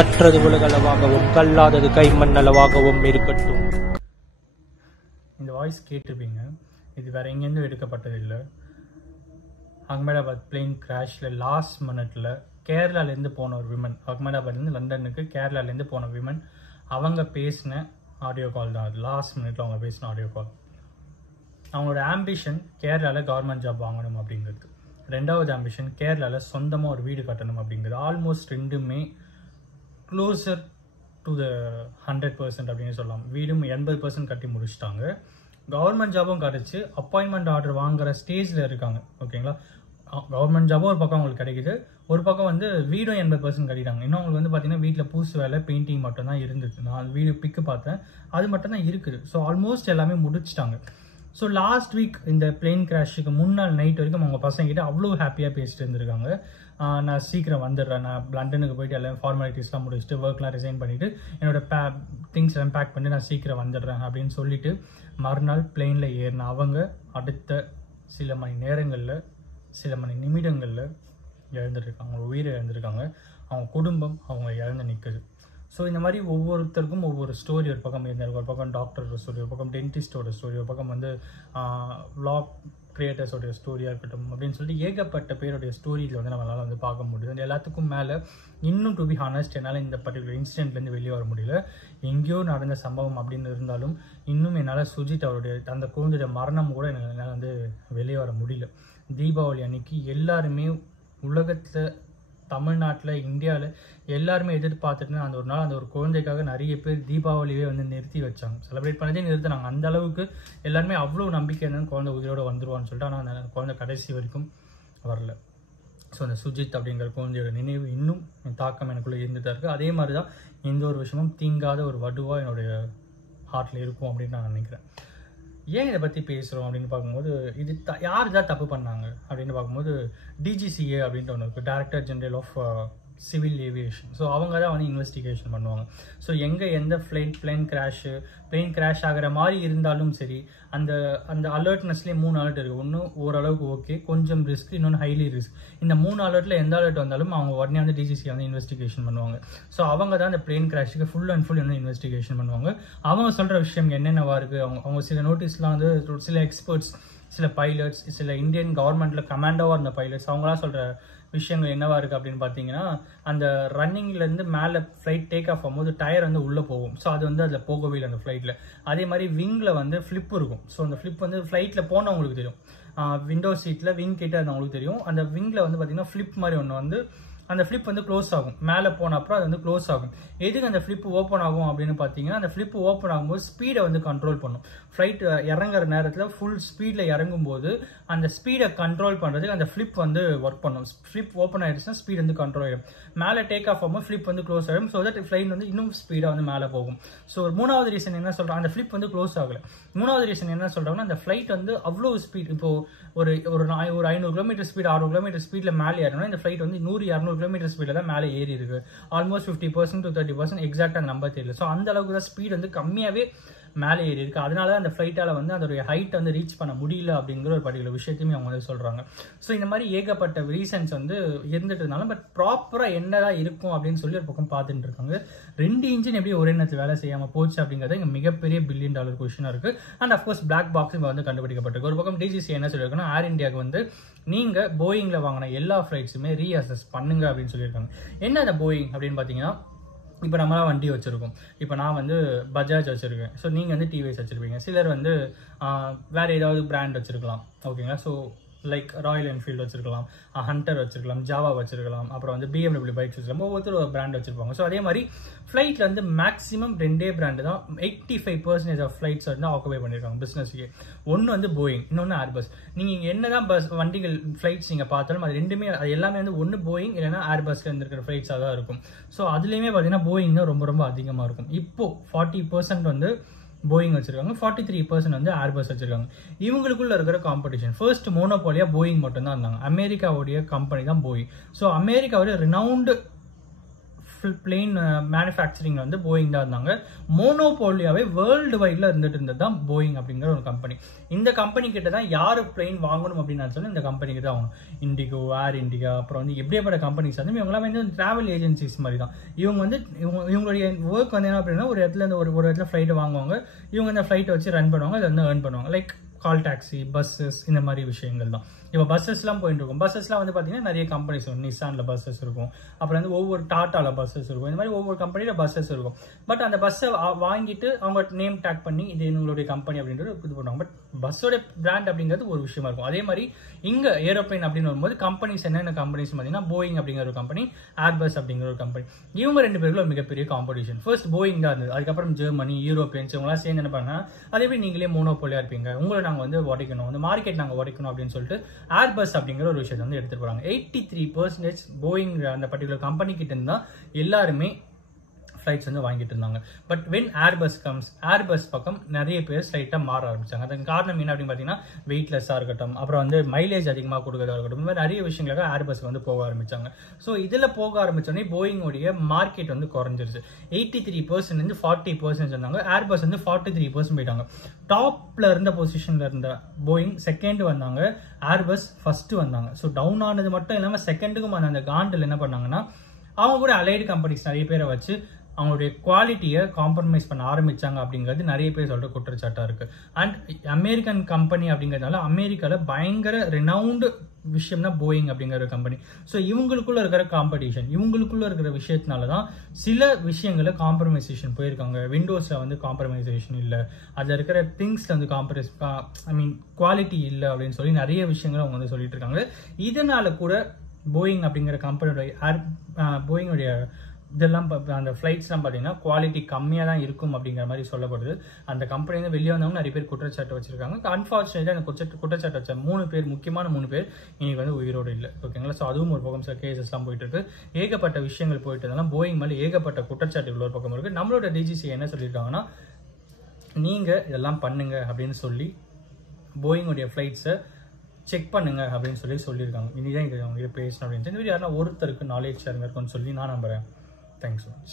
கற்றது உலகளவாகவும் கல்லாதது கைமண்ணளவாகவும் இருக்கட்டும். இந்த வாய்ஸ் கேட்டிருப்பீங்க. இது வேற எங்கேருந்து எடுக்கப்பட்டதில்லை. அகமதாபாத் பிளேன் கிராஷில் லாஸ்ட் மினிட்ல கேரளாலேருந்து போன ஒரு விமன், அகமதாபாத்லேருந்து லண்டனுக்கு கேரளாலேருந்து போன விமன், அவங்க பேசின ஆடியோ கால் தான் அது. லாஸ்ட் மினிட்ல அவங்க பேசின ஆடியோ கால். அவங்களோட ஆம்பிஷன் கேரளாவில் கவர்மெண்ட் ஜாப் வாங்கணும் அப்படிங்கிறது. ரெண்டாவது ஆம்பிஷன் கேரளாவில் சொந்தமாக ஒரு வீடு கட்டணும் அப்படிங்கிறது. ஆல்மோஸ்ட் ரெண்டுமே க்ளோசர் டு த 100% அப்படின்னு சொல்லலாம். வீடும் 80% கட்டி முடிச்சுட்டாங்க. கவர்மெண்ட் ஜாபும் கிடச்சி அப்பாயின்மெண்ட் ஆர்டர் வாங்குற ஸ்டேஜில் இருக்காங்க. ஓகேங்களா, கவர்மெண்ட் ஜாபும் ஒரு பக்கம் அவங்களுக்கு கிடைக்குது, ஒரு பக்கம் வந்து வீடும் 80% கட்டிட்டாங்க. இன்னும் அவங்களுக்கு வந்து பார்த்தீங்கன்னா வீட்டில் பூசு வேலை, பெயிண்டிங் மட்டும் தான் இருந்தது. நான் வீடு பிக்கு பார்த்தேன், அது மட்டும் தான் இருக்குது. ஸோ ஆல்மோஸ்ட் எல்லாமே முடிச்சிட்டாங்க. ஸோ லாஸ்ட் வீக் இந்த பிளேன் கிராஷுக்கு முன்னாள் நைட் வரைக்கும் அவங்க பசங்கிட்ட அவ்வளோ ஹாப்பியாக பேசிட்டு இருந்திருக்காங்க. நான் சீக்கிரம் வந்துடுறேன், நான் லண்டனுக்கு போயிட்டு எல்லாம் ஃபார்மாலிட்டிஸ்லாம் முடிச்சுட்டு ஒர்க்லாம் ரிசைன் பண்ணிவிட்டு என்னோட திங்ஸ் எல்லாம் பேக் பண்ணி நான் சீக்கிரம் வந்துடுறேன் அப்படின்னு சொல்லிட்டு மறுநாள் பிளெயினில் ஏறின அவங்க அடுத்த சில மணி நேரங்களில், சில மணி நிமிடங்களில் இழந்துருக்காங்க. அவங்க உயிரை இழந்திருக்காங்க. அவங்க குடும்பம் அவங்க இழந்து நிற்குது. ஸோ இந்த மாதிரி ஒவ்வொருத்தருக்கும் ஒவ்வொரு ஸ்டோரி ஒரு பக்கம் இருந்திருக்கு. ஒரு பக்கம் டாக்டரோட ஸ்டோரி, ஒரு பக்கம் டென்டிஸ்டோட ஸ்டோரி, ஒரு பக்கம் வந்து vlog கிரியேட்டர்ஸோடைய ஸ்டோரியாக இருக்கட்டும் அப்படின்னு சொல்லிட்டு ஏகப்பட்ட பேருடைய ஸ்டோரியில் வந்து நம்மளால் வந்து பார்க்க முடியுது. அந்த எல்லாத்துக்கும் மேலே இன்னும் டு பி ஹானஸ்ட் என்னால் இந்த பர்டிகுலர் இன்சிடென்ட்லேருந்து வெளியே வர முடியல. எங்கேயோ நடந்த சம்பவம் அப்படின்னு இருந்தாலும் இன்னும் என்னால் சுஜித் அவருடைய அந்த குழந்தைய மரணம் கூட என்னால் வந்து வெளியே வர முடியல. தீபாவளி அன்னைக்கு எல்லாருமே உலகத்தில், தமிழ்நாட்டில், இந்தியாவில் எல்லாருமே எதிர்பார்த்துட்டு அந்த ஒரு நாள் அந்த ஒரு குழந்தைக்காக நிறைய பேர் தீபாவளியே வந்து நிறுத்தி வச்சாங்க. செலிப்ரேட் பண்ணதே நிறுத்தினாங்க. அந்த அளவுக்கு எல்லாருமே அவ்வளோ நம்பிக்கை இருந்தாலும் குழந்தை உயிரோடு வந்துருவான்னு சொல்லிட்டு. ஆனால் அந்த குழந்தை கடைசி வரைக்கும் வரல. ஸோ அந்த சுஜித் அப்படிங்கிற குழந்தையோட நினைவு இன்னும் தாக்கம் எனக்குள்ளே இருந்துட்டு தான் இருக்குது. அதே மாதிரி தான் எந்த ஒரு விஷயமும் தீங்காத ஒரு வடுவாக என்னுடைய ஹார்ட்டில் இருக்கும் அப்படின்னு நான் நினைக்கிறேன். ஏன் இதை பற்றி பேசுகிறோம் அப்படின்னு பார்க்கும்போது, இது யார் தான் தப்பு பண்ணாங்க அப்படின்னு பார்க்கும்போது DGCA அப்படின்ற ஒன்று இருக்குது, director general of civil aviation. So அவங்க தான் வந்து இன்வெஸ்டிகேஷன் பண்ணுவாங்க. ஸோ எந்த பிளேன் கிராஷ் ஆகிற மாதிரி இருந்தாலும் சரி, அந்த அந்த அலர்ட்னஸ்லேயே 3 அலர்ட் இருக்குது. ஒன்று ஓரளவுக்கு ஓகே, கொஞ்சம் ரிஸ்க், இன்னொன்று ஹைலி ரிஸ்க். இந்த 3 அலர்ட்டில் எந்த அலர்ட் வந்தாலும் அவங்க உடனே வந்து DGCA வந்து இன்வெஸ்டிகேஷன் பண்ணுவாங்க. ஸோ அவங்க தான் அந்த பிளேன் கிராஷுக்கு ஃபுல் அண்ட் ஃபுல் வந்து இன்வெஸ்டிகேஷன் பண்ணுவாங்க. அவங்க சொல்கிற விஷயம் என்னென்னவா இருக்குது, அவங்க சில நோட்டீஸ்லாம் வந்து சில எக்ஸ்பர்ட்ஸ், சில பைலட்ஸ், சில இந்தியன் கவர்மெண்ட்டில் கமாண்டோவாக இருந்த பைலட்ஸ் அவங்களாம் சொல்கிற விஷயங்கள் என்னவா இருக்குது அப்படின்னு பார்த்தீங்கன்னா, அந்த ரன்னிங்லேருந்து மேலே ஃப்ளைட் டேக் ஆஃப் ஆகும்போது டயர் வந்து உள்ளே போகும். ஸோ அது வந்து அதில் போகவே இல்லை அந்த ஃப்ளைட்டில். அதே மாதிரி விங்கில் வந்து ஃப்ளிப் இருக்கும். ஸோ அந்த ஃப்ளிப் வந்து ஃப்ளைட்டில் போனவங்களுக்கு தெரியும். விண்டோ சீட்டில் விங் கிட்ட அவங்களுக்கு தெரியும். அந்த விங்கில் வந்து பார்த்தீங்கன்னா ஃப்ளிப் மாதிரி ஒன்று வந்து அந்த ஃப்ளிப் வந்து க்ளோஸ் ஆகும். மேலே போன அப்புறம் அது வந்து க்ளோஸ் ஆகும். எதுக்கு அந்த ஃப்ளிப் ஓப்பன் ஆகும் அப்படின்னு பார்த்தீங்கன்னா, அந்த ஃப்ளிப் ஓப்பன் ஆகும்போது ஸ்பீடை வந்து கண்ட்ரோல் பண்ணும். ஃப்ளைட் இறங்குற நேரத்தில் ஃபுல் ஸ்பீடில் இறங்கும்போது அந்த ஸ்பீடை கண்ட்ரோல் பண்ணுறதுக்கு அந்த ஃப்ளிப் வந்து ஒர்க் பண்ணும். ஃப்ளிப் ஓப்பன் ஆகிடுச்சுன்னா ஸ்பீட் வந்து கண்ட்ரோல் ஆகிடும். மேலே டேக் ஆஃப் ஆகும்போது ஃப்ளிப் வந்து க்ளோஸ் ஆகிடும். ஸோ தட் ஃப்ளைட் வந்து இன்னும் ஸ்பீடாக வந்து மேலே போகும். ஸோ ஒரு 3வது ரீசன் என்ன சொல்கிறாங்க, அந்த ஃப்ளிப் வந்து க்ளோஸ் ஆகலை. 3வது ரீசன் என்ன சொல்கிறாங்கன்னா, அந்த ஃப்ளைட் வந்து அவ்வளோ ஸ்பீட், இப்போது ஒரு 500 கிலோமீட்டர் ஸ்பீட், 600 கிலோமீட்டர் ஸ்பீடில் மேலே ஏறணும்னா இந்த ஃப்ளைட் வந்து 100-200 கிலோமீட்டர் ஸ்பீடில் தான் மேலே ஏறி இருக்கு. ஆல்மோஸ்ட் 50% to 30%, எக்ஸாக்டாக நம்பர் தெரியல. ஸோ அந்த அளவுக்கு தான் ஸ்பீட் வந்து கம்மியாகவே மேலே ஏறி இருக்கு. அதனால அந்த ஃப்ளைட்டால் வந்து அதோடைய ஹைட் வந்து ரீச் பண்ண முடியல அப்படிங்கிற ஒரு பர்டிகுலர் விஷயத்தையுமே அவங்க வந்து சொல்கிறாங்க. ஸோ இந்த மாதிரி ஏகப்பட்ட ரீசன்ஸ் வந்து இருந்துட்டு பட் ப்ராப்பராக என்னதான் இருக்கும் அப்படின்னு சொல்லி ஒரு பக்கம் பார்த்துட்டு இருக்காங்க. 2 இன்ஜின் எப்படி ஒரே நேரத்தில் வேலை செய்யாமல் போச்சு அப்படிங்கிறது இங்கே மிகப்பெரிய $1 பில்லியன் கொஸ்டினாக இருக்குது. அண்ட் அஃப்கோர்ஸ் பிளாக் பாக்ஸ் இப்போ வந்து கண்டுபிடிக்கப்பட்டிருக்கு. ஒரு பக்கம் DGCA என்ன சொல்லியிருக்குன்னா, ஏர் இந்தியாவுக்கு வந்து நீங்கள் போயிங்கில் வாங்கின எல்லா ஃப்ளைட்ஸுமே ரீஅசஸ் பண்ணுங்க அப்படின்னு சொல்லியிருக்காங்க. என்ன அந்த போயிங் அப்படின்னு பார்த்தீங்கன்னா, இப்போ நம்மளாம் வண்டி வச்சுருக்கோம். இப்போ நான் வந்து பஜாஜ் வச்சுருக்கேன். ஸோ நீங்கள் வந்து டிவிஎஸ் வச்சுருப்பீங்க. சிலர் வந்து வேறு ஏதாவது பிராண்ட் வச்சுருக்கலாம். ஓகேங்களா. ஸோ லைக் ராயல் என்ஃபீல்டு வச்சுருக்கலாம், ஹண்டர் வச்சுருக்கலாம், ஜாவா வச்சுருக்கலாம், அப்புறம் வந்து BMW பைக்ஸ் வச்சுருக்கலாம். ஒவ்வொருத்தர் ஒரு பிராண்ட் வச்சுருப்பாங்க. ஸோ அதே மாதிரி ஃப்ளைட்டில் வந்து மேக்ஸிமம் 2 பிராண்டு தான் 85% ஆஃப் ஃப்ளைட்ஸ் வந்து ஆக்குபை பண்ணியிருக்காங்க பிஸ்னஸுக்கு. ஒன்று வந்து போயிங், இன்னொன்று ஏர்பஸ். நீங்கள் இங்கே என்ன தான் வண்டிகள் ஃப்ளைட்ஸ் நீங்கள் பார்த்தாலும் அது ரெண்டுமே, அது எல்லாமே வந்து ஒன்று போயிங் இல்லைனா ஏர்பஸில் இருந்திருக்கிற ஃப்ளைட்ஸாக தான் இருக்கும். ஸோ அதுலேயுமே பார்த்தீங்கன்னா போயிங் தான் ரொம்ப ரொம்ப அதிகமாக இருக்கும். இப்போது 40% வந்து போயிங் வச்சிருக்காங்க, 43% வந்து ஏர்பஸ் வச்சிருக்காங்க. இவங்களுக்குள்ள இருக்கிற காம்படிஷன், ஃபர்ஸ்ட் மோனோபோலியா போயிங் மட்டும் தான் இருந்தாங்க. அமெரிக்காவுடைய கம்பெனி தான் போயிங். ஸோ அமெரிக்காவுடைய ரினவுண்டு பிளேன் மேனுஃபேக்சரிங்ல வந்து போயிங் தான் இருந்தாங்க. மோனோபோலியாவே வேர்ல்டு வைட்ல இருந்துட்டு இருந்தது தான் போயிங் அப்படிங்கிற ஒரு கம்பெனி. இந்த கம்பெனி கிட்ட தான் யாரு பிளேன் வாங்கணும் அப்படின்னு நினைச்சாலும் இந்த கம்பெனிக்கு தான் வாங்கணும். இண்டிகோ, ஏர் இண்டிகா, அப்புறம் வந்து எப்படியாப்பட்ட கம்பெனிஸ் வந்து இவங்களாம் வந்து டிராவல் ஏஜென்சிஸ் மாதிரி தான். இவங்க வந்து இவங்களுடைய ஒர்க் வந்து என்ன அப்படின்னா, ஒரு இடத்துல இருந்து ஒரு இடத்துல ஃபிளைட் வாங்குவாங்க, இவங்க இந்த ஃபிளைட்டை வச்சு ரன் பண்ணுவாங்க, அதை வந்து ஏர்ன் பண்ணுவாங்க. லைக் கால் டாக்ஸி, பஸ்ஸஸ், இந்த மாதிரி விஷயங்கள் தான். இப்போ பஸ்ஸஸ்லாம் போயிட்டு இருக்கும். பஸ்ஸஸ்லாம் வந்து பார்த்தீங்கன்னா நிறைய கம்பெனிஸ் இருக்கும். நிசானில் பஸ்ஸஸ் இருக்கும், அப்புறம் வந்து ஒவ்வொரு டாட்டாவில் பஸ்ஸஸ் இருக்கும், இந்த மாதிரி ஒவ்வொரு கம்பெனியில் பஸ்ஸஸ் இருக்கும். பட் அந்த பஸ்ஸை வாங்கிட்டு அவங்க நேம் டேக் பண்ணி இது எங்களுடைய கம்பெனி அப்படின்றது இது பண்ணுவாங்க. பட் பஸ்ஸோட பிராண்ட் அப்படிங்கிறது ஒரு விஷயமா இருக்கும். அதே மாதிரி இங்கே ஏரோப்ளைன் அப்படின்னு வரும்போது கம்பெனிஸ் என்னென்ன கம்பெனிஸ் பார்த்தீங்கன்னா, போயிங் அப்படிங்கிற ஒரு கம்பெனி, ஏர்பஸ் அப்படிங்கிற ஒரு கம்பெனி. இவங்க ரெண்டு பேருக்குள்ள ஒரு மிகப்பெரிய காம்படிஷன். ஃபர்ஸ்ட் போயிங் தான் இருந்தது. அதுக்கப்புறம் ஜெர்மனி, யூரோப்பியன்ஸ் இவங்களாம் சேர்ந்து என்ன பண்ணா, அதே மாதிரி நீங்களே மோனோபோலியா இருப்பீங்க, உங்களை நாங்கள் வந்து உடைக்கணும், இந்த மார்க்கெட் நாங்கள் உடைக்கணும் அப்படின்னு சொல்லிட்டு ஏர்பஸ் அப்படிங்கிற ஒரு விஷயத்தை வந்து எடுத்துட்டு போறாங்க. 83% போயிங் அந்த பர்டிகுலர் கம்பெனி கிட்ட இருந்தா எல்லாருமே ஃபிளைட்ஸ் வந்து வாங்கிட்டு இருந்தாங்க. But when Airbus comes, Airbus பக்கம் நிறைய பேர் ஸ்லைட்டாக மாற ஆரம்பிச்சாங்க. அதுக்கு காரணம் என்ன அப்படின்னு பார்த்தீங்கன்னா, வெயிட்லெஸ்ஸாக இருக்கட்டும், அப்புறம் வந்து மைலேஜ் அதிகமாக கொடுக்கறதா இருக்கட்டும், இந்த மாதிரி நிறைய விஷயங்களுக்காக ஏர்பஸ் வந்து போக ஆரம்பிச்சாங்க. ஸோ இதில் போக ஆரம்பிச்சோடனே போயிங்கோடைய மார்க்கெட் வந்து குறைஞ்சிருச்சு. 83% வந்து 40% இருந்தாங்க. ஏர்பஸ் வந்து 43% போயிட்டாங்க. டாப்ல இருந்த பொசிஷன்ல இருந்த போயிங் செகண்ட் வந்தாங்க, ஏர்பஸ் ஃபர்ஸ்ட் வந்தாங்க. ஸோ டவுன் ஆனது மட்டும் இல்லாமல் செகண்டுக்கும் அந்த காண்டில் என்ன பண்ணாங்கன்னா, அவங்க கூட அலைடு கம்பெனிஸ் நிறைய பேரை வச்சு அவங்களுடைய குவாலிட்டியை காம்ப்ரமைஸ் பண்ண ஆரம்பிச்சாங்க அப்படிங்கிறது நிறைய பேர் சொல்ற குற்றச்சாட்டா இருக்கு. அண்ட் அமெரிக்கன் கம்பெனி அப்படிங்கிறதுனால அமெரிக்காவில் பயங்கர ரெனவுண்டு விஷயம்னா போயிங் அப்படிங்கிற ஒரு கம்பெனி. ஸோ இவங்களுக்குள்ள இருக்கிற காம்படிஷன், இவங்களுக்குள்ள இருக்கிற விஷயத்தினால தான் சில விஷயங்களை காம்ப்ரமைசேஷன் போயிருக்காங்க. விண்டோஸில் வந்து காம்ப்ரமைசேஷன் இல்லை, அதில் இருக்கிற திங்ஸில் வந்து குவாலிட்டி இல்லை அப்படின்னு சொல்லி நிறைய விஷயங்களை அவங்க வந்து சொல்லிட்டு இருக்காங்க. இதனால கூட போயிங் அப்படிங்கிற கம்பெனியோட போயிங்கோடைய இதெல்லாம் அந்த ஃப்ளைட்ஸ்லாம் பார்த்தீங்கன்னா குவாலிட்டி கம்மியாக தான் இருக்கும் அப்படிங்கிற மாதிரி சொல்லப்படுது. அந்த கம்பெனி வந்து வெளியே வந்தவங்க நிறைய பேர் குற்றச்சாட்டு வச்சிருக்காங்க. அன்ஃபார்ச்சுனேட்லி அந்த குற்றச்சாட்டு வச்ச 3 பேர், முக்கியமான 3 பேர் இன்னைக்கு வந்து உயிரோடு இல்லை. ஓகேங்களா? ஸோ அதுவும் ஒரு பக்கம் சில கேசஸ்லாம் போயிட்டு இருக்கு. ஏகப்பட்ட விஷயங்கள் போயிட்டு இருந்தாலும் போயிங் மேலே ஏகப்பட்ட குற்றச்சாட்டுகள் ஒரு பக்கம் இருக்கு. நம்மளோட டிஜிசி என்ன சொல்லியிருக்காங்கன்னா, நீங்கள் இதெல்லாம் பண்ணுங்க அப்படின்னு சொல்லி போயிங்குடைய ஃப்ளைட்ஸை செக் பண்ணுங்க அப்படின்னு சொல்லியிருக்காங்க. இனிதான் இது அவங்க பேசணும் அப்படின்னு சொல்லி யாருன்னா ஒருத்தருக்கு நாலேஜ் ஷேரிங் இருக்கும்னு சொல்லி நான் நம்புறேன். Thanks so much.